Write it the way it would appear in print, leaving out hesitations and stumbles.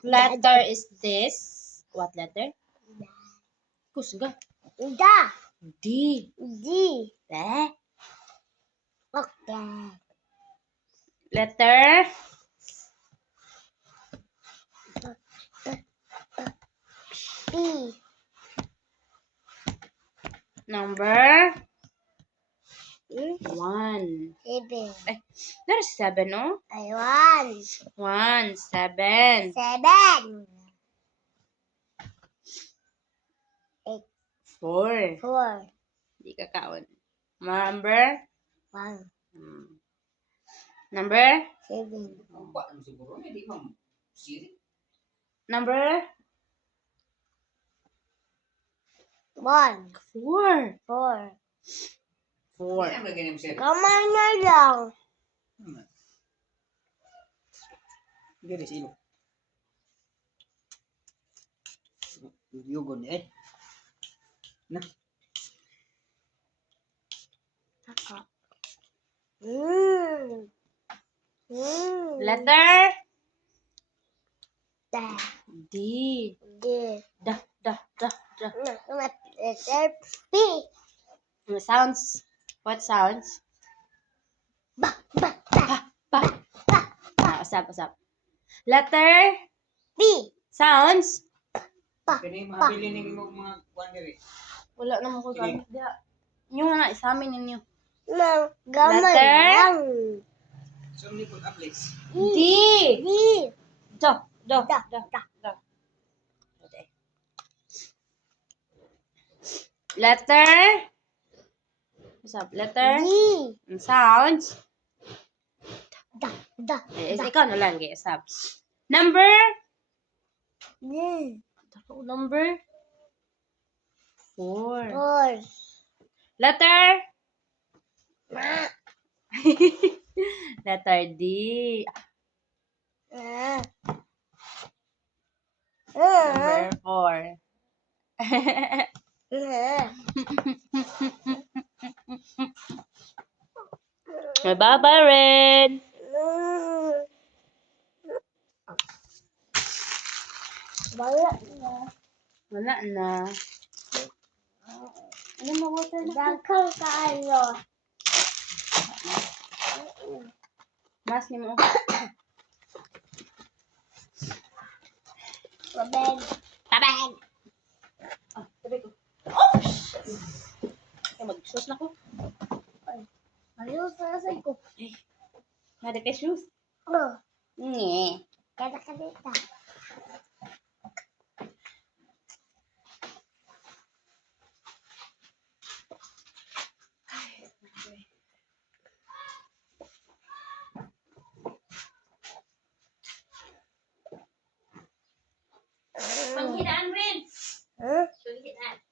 letter is this? What letter? Kusga. D. Eh? Okay. Letter? B. Number? 1. 7. There's 7, no? I 1, want 7. 7. 4. 4. Di ka kaon. Number? 1. Number? 7. Number? 1. 4. 4. 4. Kamay na lang. Gini sino? Yugon eh. Na. Ako. Letter? D. D. Da. Letter P. Sounds. What sounds? Ba. Usap. Letter? P. Sounds? Kani mabili ning mga kuan diri. Wala na mo ko gamit dia. Inyo na isamin ninyo. Gamay Letter? lang. So ni pud aplis. D. D. Da. Okay. Letter? Usap. Letter? D. Sounds? Da. Ikaw na lang, usap. Number? D. Number? 4. 4. Letter? Ma. Letter D. Number 4. Bye-bye, Red. Wala na. Ano mo water na? Daghang kaayo. Mas ni mo. Babag. Tabi ko. Oh! Mag-shoes na ko. Ayos na sa ko. Nada ka shoes? Oh, Nye. kada kadita. Panghitaan, Red. Huh? Panghitaan.